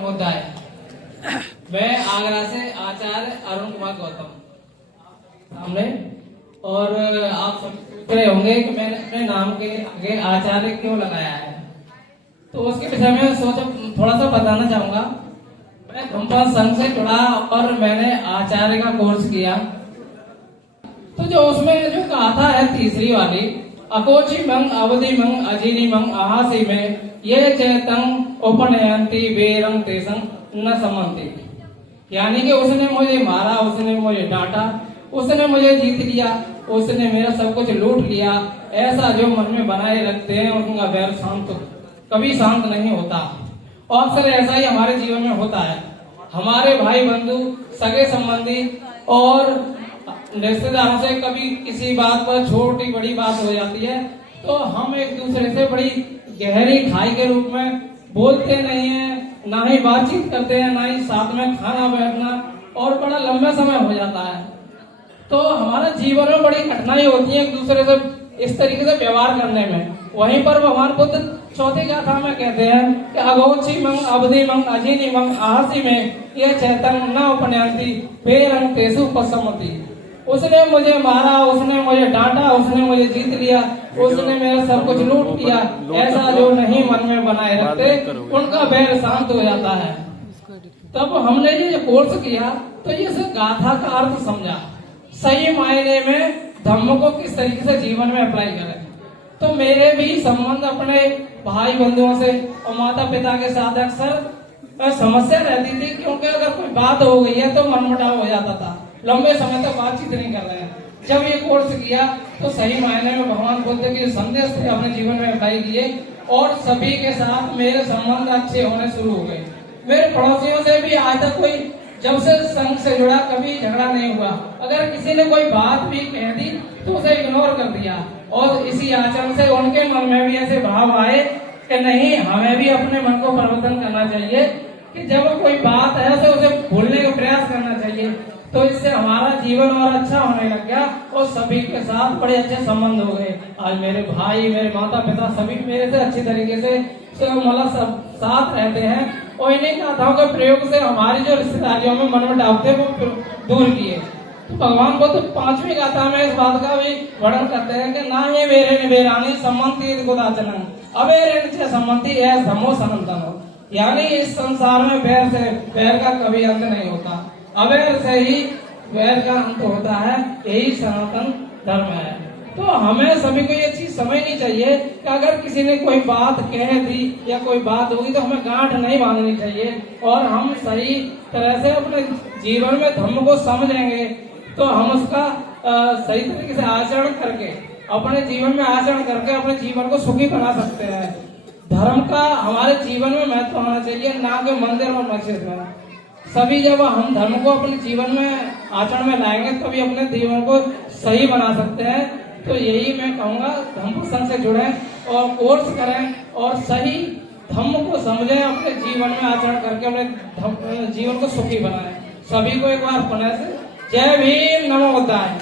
होता है। मैं आगरा से आचार्य अरुण कुमार गौतम सामने। और आप सब पूछ रहे होंगे कि मैंने अपने नाम के आगे आचार्य क्यों लगाया है, तो उसके विषय में सोचा थोड़ा सा बताना चाहूंगा। मैं धम्मपद संघ से जुड़ा और मैंने आचार्य का कोर्स किया। तो जो उसमें जो गाथा है तीसरी वाली, अकोची मंग अवधि मंग अजीनी मंग आहासी में ये चेतन उपनयंती बेरंग तेसंग न समंती, यानी कि उसने मुझे मारा, उसने मुझे डांटा, उसने मुझे जीत लिया, उसने मेरा सब कुछ लूट लिया, ऐसा जो मन में बनाए रखते हैं उनका वैर शांत कभी शांत नहीं होता। और अक्सर ऐसा ही हमारे जीवन में होता है। हमारे भाई बंधु सगे संबंधी और रिश्तेदारों से कभी किसी बात पर छोटी बड़ी बात हो जाती है तो हम एक दूसरे से बड़ी गहरी खाई के रूप में बोलते नहीं है, ना ही बातचीत करते हैं, ना ही साथ में खाना बैठना, और बड़ा लंबा समय हो जाता है। तो हमारा जीवन में बड़ी कठिनाई होती है एक दूसरे से इस तरीके से व्यवहार करने में। वहीं पर भगवान बुद्ध चौथी गाथा में कहते हैं कि अगोची मंग अवधि मंग अजीनी मंग आहसी में यह चैतन्य न उपनयंती बेरंग तेसु पसमति। उसने मुझे मारा, उसने मुझे डांटा, उसने मुझे जीत लिया, उसने मेरा सब कुछ लूट लिया, ऐसा जो नहीं मन में बनाए रखते उनका वैर शांत हो जाता है। तब हमने ये कोर्स किया तो ये गाथा का अर्थ समझा, सही मायने में धम्म को किस तरीके से जीवन में अप्लाई करें। तो मेरे भी संबंध अपने भाई बंधुओं से और माता पिता के साथ अक्सर समस्या रहती थी, क्योंकि अगर कोई बात हो गई है तो मनमुटाव हो जाता था, लंबे समय तक बातचीत नहीं कर रहे हैं। जब ये कोर्स किया तो सही मायने में भगवान बुद्ध के संदेश से अपने जीवन में अप्लाई किए और सभी के साथ मेरे संबंध अच्छे होने शुरू हो गए। मेरे पड़ोसियों से भी आज तक कोई जब से संघ से जुड़ा कभी झगड़ा नहीं हुआ। अगर किसी ने कोई बात भी कह दी तो उसे इग्नोर कर दिया, और इसी आचरण से उनके मन में भी ऐसे भाव आए कि नहीं, हमें भी अपने मन को परिवर्तन करना चाहिए कि जब कोई बात है तो उसे भूलने का प्रयास करना चाहिए। तो इससे हमारा जीवन और अच्छा होने लग गया और सभी के साथ बड़े अच्छे संबंध हो गए। आज मेरे भाई, मेरे माता पिता सभी मेरे से अच्छी तरीके से मतलब सब साथ रहते हैं। और इन्हीं गाथाओं के प्रयोग से हमारी जो रिश्तेदारियों में मनमुटाव थे वो दूर किए। तो भगवान बुद्ध पांचवी गाथा में इस बात का भी वर्णन करते हैं कि ना ये वेरे वेरानी सम्मति गुदाचन अवेरे सम्मति है धमो सनातन, यानी इस संसार में बैर का कभी अंत नहीं होता, अवैर से ही वैर का अंत होता है, यही सनातन धर्म है। तो हमें सभी को ये चीज समझनी चाहिए कि अगर किसी ने कोई बात कह दी या कोई बात होगी तो हमें गांठ नहीं बांधनी चाहिए, और हम सही तरह से अपने जीवन में धर्म को समझेंगे तो हम उसका सही तरीके से आचरण करके अपने जीवन में आचरण करके अपने जीवन को सुखी बना सकते हैं। धर्म का हमारे जीवन में महत्व होना चाहिए, ना कि मंदिर और मस्जिद में। सभी जब हम धर्म को अपने जीवन में आचरण में लाएंगे तभी अपने जीवन को सही बना सकते हैं। तो यही मैं कहूँगा, धम्म संघ से जुड़े और कोर्स करें और सही धम्म को समझें, अपने जीवन में आचरण करके अपने जीवन को सुखी बनाएं। सभी को एक बार पुनः से जय भीम, नमो बुद्धाय।